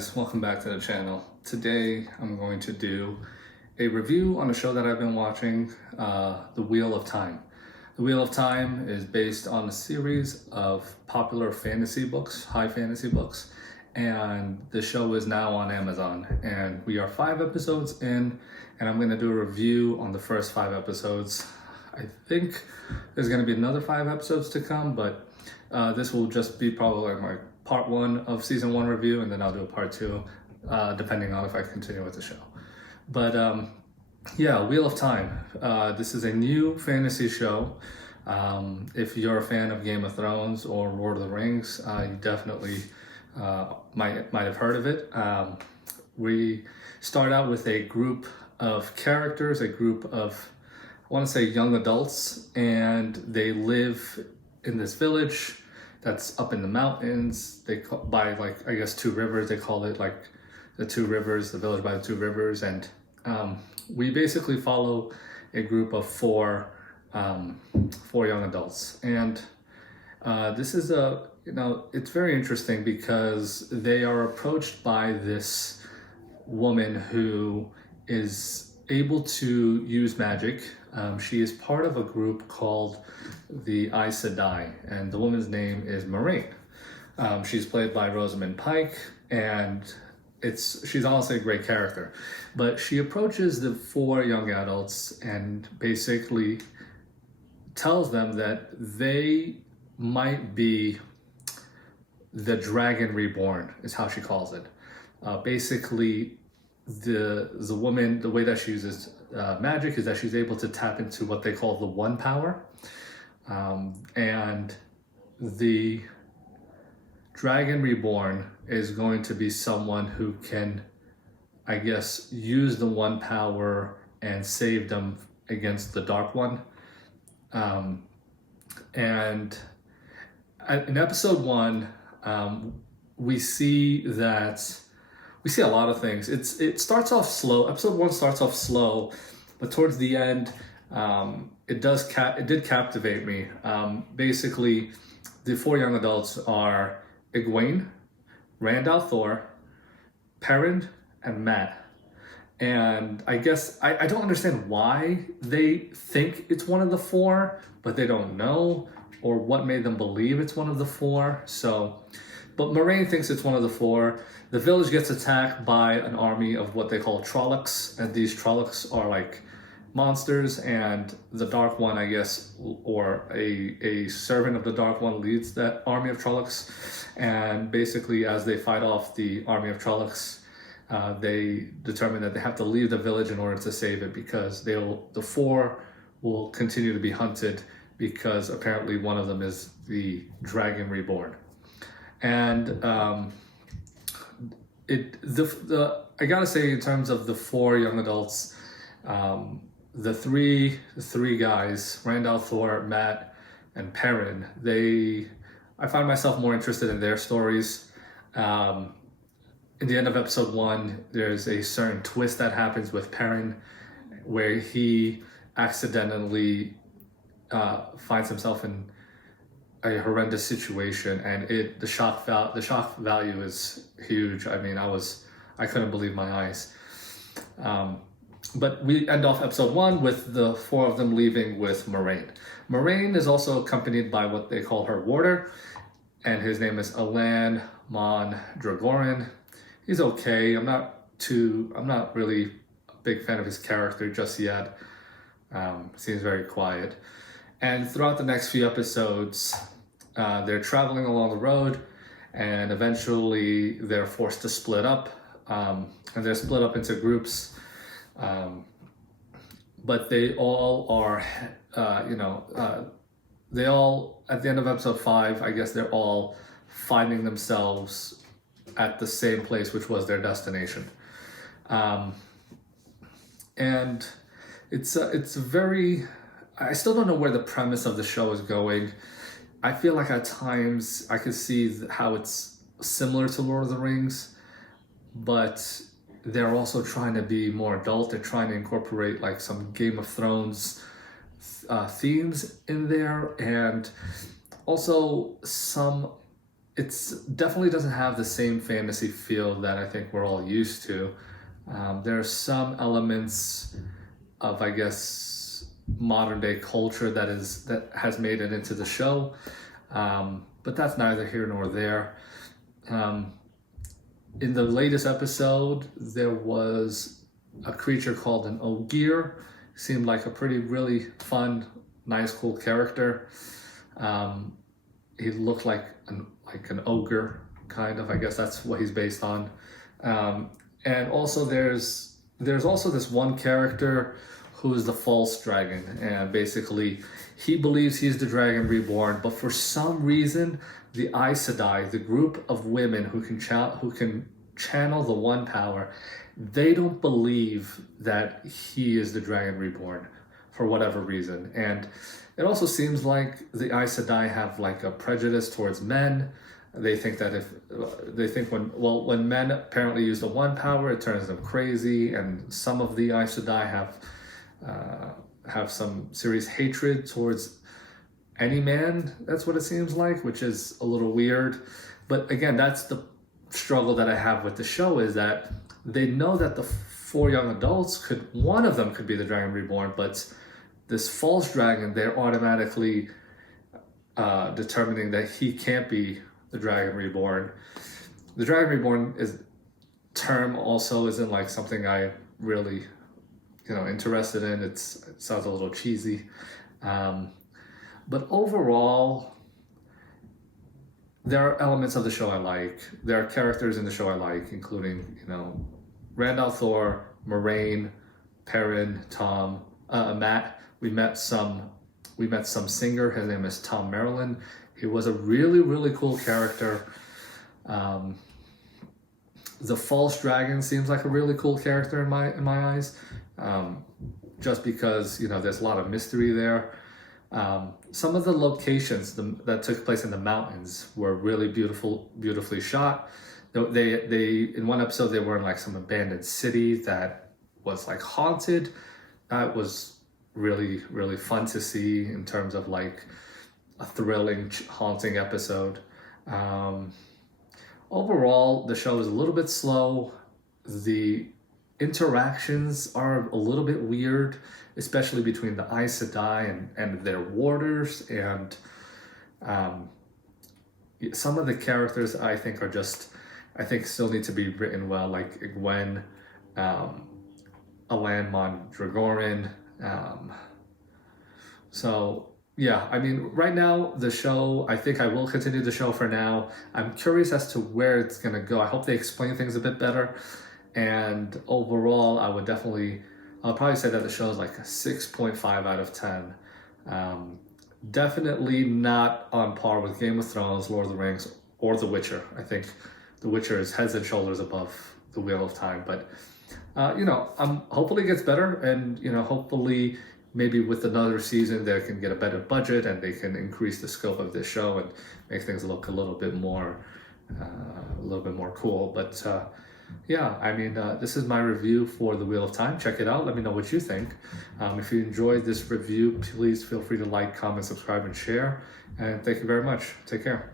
guys, welcome back to the channel. Today I'm going to do a review on a show that I've been watching, The Wheel of Time. The Wheel of Time is based on a series of popular fantasy books, high fantasy books, and the show is now on Amazon. And we are 5 episodes in, and I'm going to do a review on the first 5 episodes. I think there's going to be another 5 episodes to come, but this will just be probably like my part 1 of season 1 review, and then I'll do a part 2, depending on if I continue with the show. But yeah, Wheel of Time. This is a new fantasy show. If you're a fan of Game of Thrones or Lord of the Rings, you definitely might have heard of it. We start out with a group of characters, a group of, I want to say, young adults, and they live in this village that's up in the mountains. They by, like, I guess 2 rivers. They call it like the 2 rivers, the village by the 2 rivers. And we basically follow a group of 4 young adults. And this is it's very interesting because they are approached by this woman who is able to use magic. She is part of a group called the Aes Sedai, and the woman's name is Moiraine. She's played by Rosamund Pike, and she's honestly a great character. But she approaches the 4 young adults and basically tells them that they might be the Dragon Reborn, is how she calls it. Basically, the woman, the way that she uses magic is that she's able to tap into what they call the One Power. And the Dragon Reborn is going to be someone who can, I guess, use the One Power and save them against the Dark One. And in episode 1, we see a lot of things. It starts off slow. Episode 1 starts off slow, but towards the end, it did captivate me. Basically, the 4 young adults are Egwene, Rand al'Thor, Perrin, and Mat. And I guess I don't understand why they think it's one of the 4, but they don't know, or what made them believe it's one of the 4. But Moiraine thinks it's one of the 4. The village gets attacked by an army of what they call Trollocs, and these Trollocs are like monsters, and the Dark One, I guess, or a servant of the Dark One leads that army of Trollocs. And basically, as they fight off the army of Trollocs, they determine that they have to leave the village in order to save it, because the 4 will continue to be hunted, because apparently one of them is the Dragon Reborn. And I gotta say, in terms of the 4 young adults, the three guys, Rand al'Thor, Mat, and Perrin, I find myself more interested in their stories. In the end of episode 1, there's a certain twist that happens with Perrin, where he accidentally finds himself in a horrendous situation, and the shock value is huge. I mean, I couldn't believe my eyes. But we end off episode 1 with the 4 of them leaving with Moiraine. Moiraine is also accompanied by what they call her warder, and his name is Elan Mon Dragoran. He's okay. I'm not really a big fan of his character just yet. Seems very quiet. And throughout the next few episodes, they're traveling along the road, and eventually they're forced to split up. And they're split up into groups. But they all are, they all, at the end of episode 5, I guess they're all finding themselves at the same place, which was their destination. And it's very, I still don't know where the premise of the show is going. I feel like at times I could see how it's similar to Lord of the Rings, but they're also trying to be more adult. They're trying to incorporate like some Game of Thrones themes in there, and also some it's definitely doesn't have the same fantasy feel that I think we're all used to. There are some elements of, I guess, modern day culture that has made it into the show, but that's neither here nor there. Um, in the latest episode, there was a creature called an Ogier. Seemed like a pretty really fun, nice, cool character. Um, he looked like an ogre, kind of. I guess that's what he's based on. And also there's also this one character who is the false dragon, and basically he believes he's the dragon reborn, but for some reason the Aes Sedai, the group of women who can channel the one power, they don't believe that he is the dragon reborn for whatever reason. And it also seems like the Aes Sedai have like a prejudice towards men. They think that when men apparently use the one power, it turns them crazy, and some of the Aes Sedai have some serious hatred towards any man. That's what it seems like, which is a little weird. But again, that's the struggle that I have with the show, is that they know that the four young adults one of them could be the dragon reborn, but this false dragon, they're automatically determining that he can't be the dragon reborn. The dragon reborn term also isn't like something I really, interested in. It sounds a little cheesy, but overall, there are elements of the show I like. There are characters in the show I like, including Rand al'Thor, Moiraine, Perrin, Tom, Matt. We met some singer. His name is Tom Maryland. He was a really, really cool character. The false dragon seems like a really cool character in my eyes, just because there's a lot of mystery there. Some of the locations that took place in the mountains were really beautifully shot. They in one episode they were in like some abandoned city that was like haunted. That was really, really fun to see in terms of like a thrilling, haunting episode. Overall, the show is a little bit slow. The interactions are a little bit weird, especially between the Aes Sedai and their warders, and some of the characters I think still need to be written well, like Gwen, Alan Mondragoran. So yeah, I mean, right now the show, I think I will continue the show for now. I'm curious as to where it's gonna go. I hope they explain things a bit better. And overall, I'll probably say that the show is like a 6.5 out of 10. Definitely not on par with Game of Thrones, Lord of the Rings, or The Witcher. I think The Witcher is heads and shoulders above The Wheel of Time. But, hopefully it gets better, and, hopefully maybe with another season they can get a better budget and they can increase the scope of this show and make things look a little bit more cool. But yeah, I mean, this is my review for The Wheel of Time. Check it out. Let me know what you think. If you enjoyed this review, please feel free to like, comment, subscribe, and share. And thank you very much. Take care.